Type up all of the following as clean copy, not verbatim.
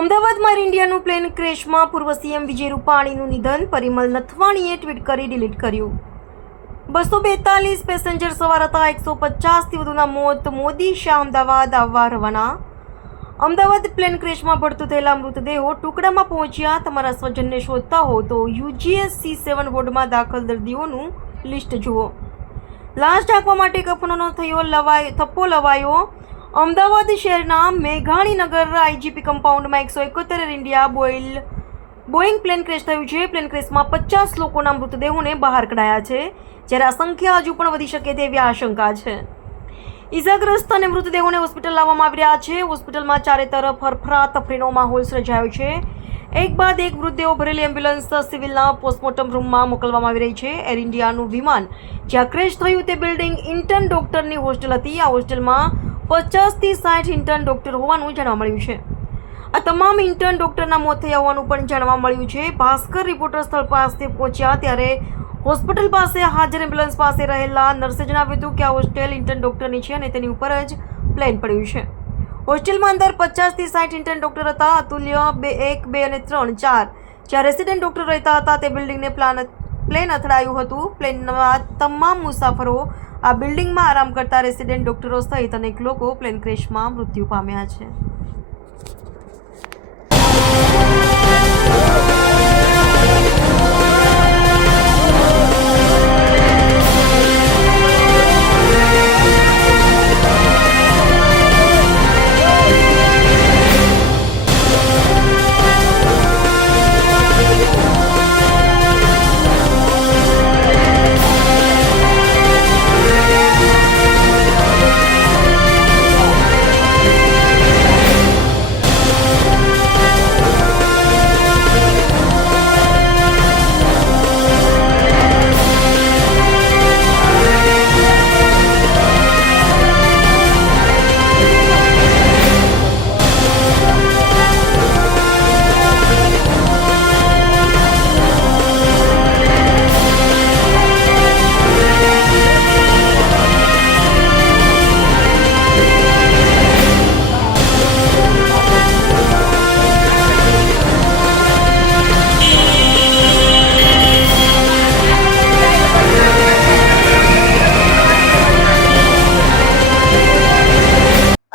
અમદાવાદમાં air ઇન્ડિયાનું plane ક્રેશમાં પૂર્વ CM વિજય રૂપાણીનું નિધન. પરિમલ નથવાણીએ ટ્વીટ કરી ડિલીટ કર્યું. 242 પેસેન્જર સવાર હતા. 150થી વધુના મોત. મોદી શાહ અમદાવાદ આવવા રવાના. અમદાવાદ પ્લેન ક્રેશમાં ભળતું થયેલા મૃતદેહો ટુકડામાં પહોંચ્યા. તમારા સ્વજનને શોધતા હો તો UGS C7 વોર્ડમાં દાખલ દર્દીઓનું લિસ્ટ જુઓ. લાશ ઢાંકવા માટે કફનોનો થપ્પો લવાયો. અમદાવાદ શહેરના Meghaninagar IGP કમ્પાઉન્ડમાં 171 air India Boeing plane crash થયું છે. પ્લેન ક્રેશમાં 50 લોકોના મૃતદેહોને બહાર કઢાયા છે, જ્યારે આ સંખ્યા હજુ પણ વધી શકે તેવી આશંકા છે. ઇજાગ્રસ્ત અને મૃતદેહોને હોસ્પિટલ લાવવામાં આવી રહ્યા છે. હોસ્પિટલમાં ચારે તરફ અફરાતફરીનો માહોલ સર્જાયો છે. એક બાદ એક મૃતદેહો ભરેલી એમ્બ્યુલન્સ સિવિલના પોસ્ટમોર્ટમ રૂમમાં મોકલવામાં આવી રહી છે. એર ઇન્ડિયાનું વિમાન જ્યાં ક્રેશ થયું તે બિલ્ડિંગ ઇન્ટર્ન ડોક્ટરની હોસ્ટેલ હતી. આ હોસ્ટેલમાં 50થી 60 ઇન્ટર્ન ડોક્ટર હોવાનું જાણવા મળ્યું છે. આ તમામ ઇન્ટર્ન ડોક્ટરના મોત થયા હોવાનું પણ જાણવા મળ્યું છે. ભાસ્કર રિપોર્ટર સ્થળ પાસે પહોંચ્યા ત્યારે હોસ્પિટલ પાસે હાજર એમ્બ્યુલન્સ પાસે રહેલા નર્સે જણાવ્યું હતું કે આ હોસ્ટેલ ઇન્ટર્ન ડોક્ટરની છે અને તેની ઉપર જ પ્લેન પડ્યું છે. હોસ્ટેલમાં અંદર 50થી 60 ઇન્ટર્ન ડોક્ટર હતા. અતુલ્ય 1, 2 અને 3, 4 જ્યાં રેસિડેન્ટ ડોક્ટર રહેતા હતા તે બિલ્ડિંગને પ્લેન અથડાયું હતું. પ્લેનના તમામ મુસાફરો આ બિલ્ડિંગમાં આરામ કરતા રેસિડેન્ટ ડોક્ટરો સહિત અનેક લોકો પ્લેન ક્રેશમાં મૃત્યુ પામ્યા છે.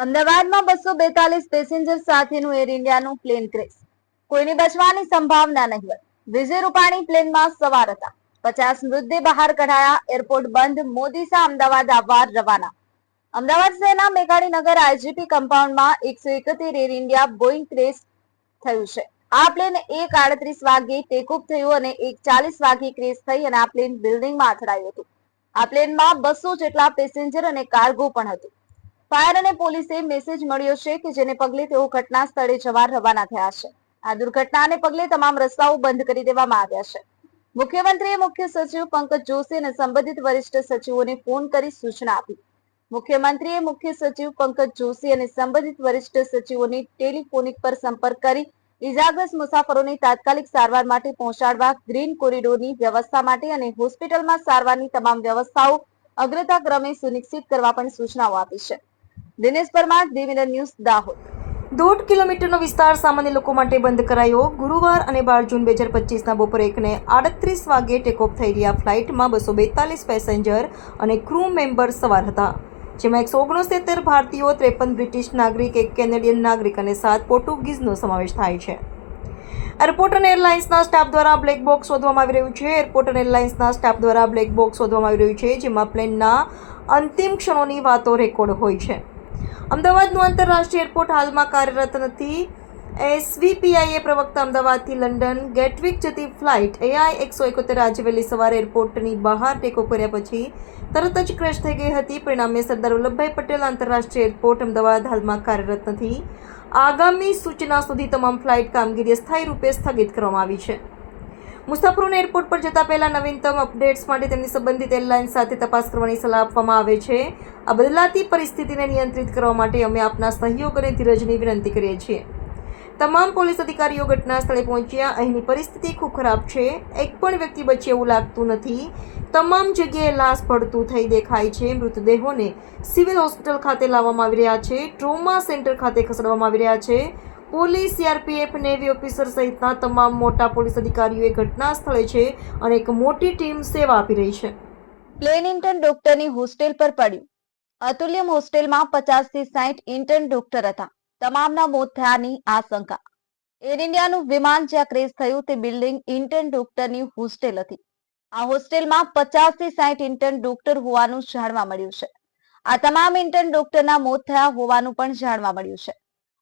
અમદાવાદમાં 242 પેસેન્જર સાથેનું એર ઇન્ડિયાનું પ્લેન ક્રેશ. કોઈની બચવાની સંભાવના નહિવત. વિજય રૂપાણી પ્લેનમાં સવાર હતા. 50 મૃતદેહ બહાર કઢાયા. એરપોર્ટ બંધ. મોદી શાહ અમદાવાદ આવવા રવાના. અમદાવાદ શહેરના Meghaninagar IGP કમ્પાઉન્ડમાં 171 air India બોઈંગ crash થયું છે. આ પ્લેન 1:38 વાગે ટેકઓફ થયું અને 1:40 વાગે ક્રેશ થઈ અને આ પ્લેન બિલ્ડિંગમાં અથડાયું હતું. આ પ્લેનમાં 200 જેટલા પેસેન્જર અને કાર્ગો પણ હતું. ફાયર અને પોલીસે મેસેજ મળ્યો છે કે જેને પગલે તેઓ ઘટના સ્થળે જવા રવાના થયા છે. આ દુર્ઘટનાને પગલે તમામ રસ્તાઓ બંધ કરી દેવામાં આવ્યા છે. મુખ્યમંત્રીએ મુખ્ય સચિવ પંકજ જોશી અને સંબંધિત વરિષ્ઠ સચિવોને ફોન કરી સૂચના આપી. મુખ્યમંત્રીએ મુખ્ય સચિવ પંકજ જોશી અને સંબંધિત વરિષ્ઠ સચિવોને ટેલિફોનિક પર સંપર્ક કરી ઇજાગ્રસ્ત મુસાફરોને તાત્કાલિક સારવાર માટે પહોંચાડવા, ગ્રીન કોરિડોરની વ્યવસ્થા માટે અને હોસ્પિટલમાં સારવારની તમામ વ્યવસ્થાઓ અગ્રતા ક્રમે સુનિશ્ચિત કરવા પણ સૂચનાઓ આપી છે. Dinesh Parmar, DVN news, Dahod. 1.5 કિલોમીટરનો વિસ્તાર સામાન્ય લોકો માટે બંધ કરાયો. ગુરુવાર અને 12 જૂન 2025ના બપોરે 1:38 વાગે ટેકઓફ થયેલી આ ફ્લાઇટમાં 242 પેસેન્જર અને ક્રૂ મેમ્બર સવાર હતા, જેમાં 169 ભારતીયો, 53 બ્રિટિશ નાગરિક, 1 કેનેડિયન નાગરિક અને 7 પોર્ટુગીઝનો સમાવેશ થાય છે. એરપોર્ટ અને એરલાઇન્સના સ્ટાફ દ્વારા બ્લેક બોક્સ શોધવામાં આવી રહ્યું છે. એરપોર્ટ અને એરલાઇન્સના સ્ટાફ દ્વારા બ્લેક બોક્સ શોધવામાં આવી રહ્યું છે, જેમાં પ્લેનના અંતિમ ક્ષણોની વાતો રેકોર્ડ હોય છે. અમદાવાદનું આંતરરાષ્ટ્રીય એરપોર્ટ હાલમાં કાર્યરત નથી. SVPIએ પ્રવક્તા અમદાવાદથી લંડન ગેટવિક જતી ફ્લાઇટ AI 171 આજે વહેલી સવારે એરપોર્ટની બહાર ટેકઓફ કર્યા પછી તરત જ ક્રેશ થઈ ગઈ હતી. પરિણામે સરદાર વલ્લભભાઈ પટેલ આંતરરાષ્ટ્રીય એરપોર્ટ અમદાવાદ હાલમાં કાર્યરત નથી. આગામી સૂચના સુધી તમામ ફ્લાઇટ કામગીરી અસ્થાયી રૂપે સ્થગિત કરવામાં આવી છે. મુસાફરોને એરપોર્ટ પર જતા પહેલા નવીનતમ અપડેટ્સ માટે તેમની સંબંધિત એરલાઇન્સ સાથે તપાસ કરવાની સલાહ આપવામાં આવે છે. આ બદલાતી પરિસ્થિતિને નિયંત્રિત કરવા માટે અમે આપના સહયોગ અને ધીરજની વિનંતી કરીએ છીએ. તમામ પોલીસ અધિકારીઓ ઘટના સ્થળે પહોંચ્યા. અહીંની પરિસ્થિતિ ખૂબ ખરાબ છે. એક પણ વ્યક્તિ બચે એવું લાગતું નથી. તમામ જગ્યાએ લાશ પડતું થઈ દેખાય છે. મૃતદેહોને સિવિલ હોસ્પિટલ ખાતે લાવવામાં આવી રહ્યા છે. ટ્રોમા સેન્ટર ખાતે ખસેડવામાં આવી રહ્યા છે. પોલીસ, સીઆરપીએફ, નેવી ઓફિસર સહિતના તમામ મોટા પોલીસ અધિકારીઓએ ઘટના સ્થળે છે અને એક મોટી ટીમ સેવા આપી રહી છે. પ્લેન ઇન્ટર્ન ડોક્ટરની હોસ્ટેલ પર પડ્યું. અતુલ્યમ હોસ્ટેલમાં 50 થી 60 ઇન્ટર્ન ડોક્ટર હતા. તમામના મોત થયાની આશંકા. એર ઇન્ડિયાનું વિમાન જ્યાં ક્રેશ થયું તે બિલ્ડિંગ ઇન્ટર્ન ડોક્ટરની હોસ્ટેલ હતી. આ હોસ્ટેલમાં 50 થી 60 ઇન્ટર્ન ડોક્ટર હોવાનું જાણવા મળ્યું છે. આ તમામ ઇન્ટર્ન ડોક્ટરના મોત થયા હોવાનું પણ જાણવા મળ્યું છે.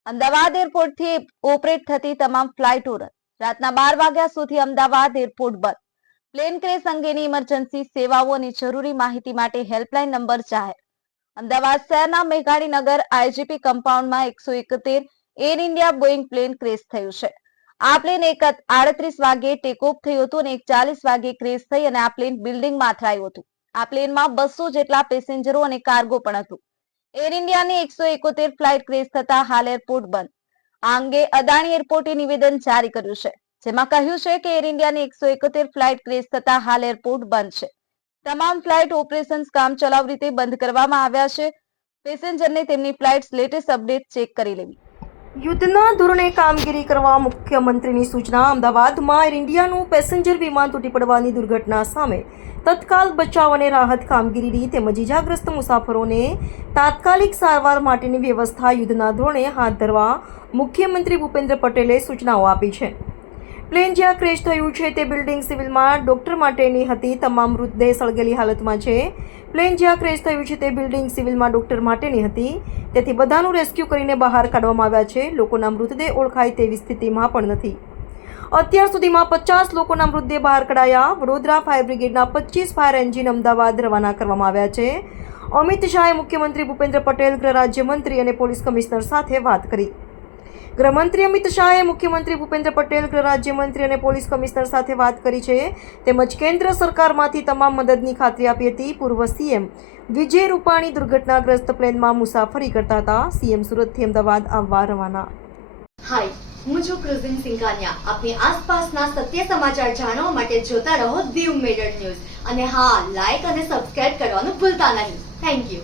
અમદાવાદ એરપોર્ટથી ઓપરેટ થતી તમામ ફ્લાઇટો રદ. રાતના 12 વાગ્યા સુધી અમદાવાદ એરપોર્ટ બંધ. પ્લેન ક્રેશ અંગેની ઇમરજન્સી સેવાઓ અને જરૂરી માહિતી માટે હેલ્પલાઇન નંબર જાહેર. અમદાવાદ શહેરના મેઘાણીનગર આઈજીપી કમ્પાઉન્ડમાં 171 air India Boeing plane crash થયું છે. આ પ્લેન 1:38 વાગે ટેક ઓફ થયું હતું અને 1:40 વાગે ક્રેશ થઈ અને આ પ્લેન બિલ્ડિંગમાં અથડાયું હતું. આ પ્લેનમાં 200 જેટલા પેસેન્જરો અને કાર્ગો પણ હતું. એર ઇન્ડિયાની 171 ફ્લાઇટ ક્રેશ થતા હાલ એરપોર્ટ બંધ. આ અંગે અદાણી એરપોર્ટે નિવેદન જારી કર્યું છે, જેમાં કહ્યું છે કે એર ઇન્ડિયાની 171 ફ્લાઇટ ક્રેશ થતા હાલ એરપોર્ટ બંધ છે. તમામ ફ્લાઇટ ઓપરેશન્સ કામચલાઉ રીતે બંધ કરવામાં આવ્યા છે. પેસેન્જરને તેમની ફ્લાઇટ્સ લેટેસ્ટ અપડેટ ચેક કરી લેવી. યુદ્ધના ધોરણે કામગીરી કરવા મુખ્યમંત્રીની સૂચના. અમદાવાદમાં એર ઇન્ડિયાનું પેસેન્જર વિમાન તૂટી પડવાની દુર્ઘટના સામે તત્કાલ બચાવ અને રાહત કામગીરી તેમજ ઇજાગ્રસ્ત મુસાફરોને તાત્કાલિક સારવાર માટેની વ્યવસ્થા યુદ્ધના ધોરણે હાથ ધરવા મુખ્યમંત્રી ભૂપેન્દ્ર પટેલે સૂચનાઓ આપી છે. પ્લેન જ્યાં ક્રેશ થયું છે તે બિલ્ડિંગ સિવિલમાં ડોક્ટર માટેની હતી. તમામ મૃતદેહ સળગેલી હાલતમાં છે. પ્લેન જ્યાં ક્રેશ થયું છે તે બિલ્ડિંગ સિવિલમાં ડોક્ટર માટેની હતી. તેથી બધાનું રેસ્ક્યુ કરીને બહાર કાઢવામાં આવ્યા છે. લોકોના મૃતદેહ ઓળખાય તેવી સ્થિતિમાં પણ નથી. અત્યાર સુધીમાં 50 લોકોના મૃતદેહ બહાર કઢાયા. વડોદરા ફાયર બ્રિગેડના 25 ફાયર એન્જિન અમદાવાદ રવાના કરવામાં આવ્યા છે. અમિત શાહે મુખ્યમંત્રી ભૂપેન્દ્ર પટેલ, ગૃહ રાજ્યમંત્રી અને પોલીસ કમિશનર સાથે વાત કરી. ગૃહમંત્રી અમિત શાહે મુખ્યમંત્રી ભૂપેન્દ્ર પટેલ, ગૃહ રાજ્યમંત્રી અને પોલીસ કમિશનર સાથે વાત કરી છે. તેમજ કેન્દ્ર સરકારમાંથી તમામ મદદની ખાતરી આપી હતી. પૂર્વ સીએમ વિજય રૂપાણી દુર્ઘટનાગ્રસ્ત પ્લેનમાં મુસાફરી કરતા હતા. સીએમ સુરતથી અમદાવાદ આવવા રવાના. હાય, હું છું ક્રુઝિન સિંઘાનિયા. આપની આસપાસના સત્ય સમાચાર જાણવા માટે જોતા રહો દીવ મિરર ન્યૂઝ. અને હા, લાઈક અને સબસ્ક્રાઇબ કરવાનું ભૂલતા નહીં. Thank you.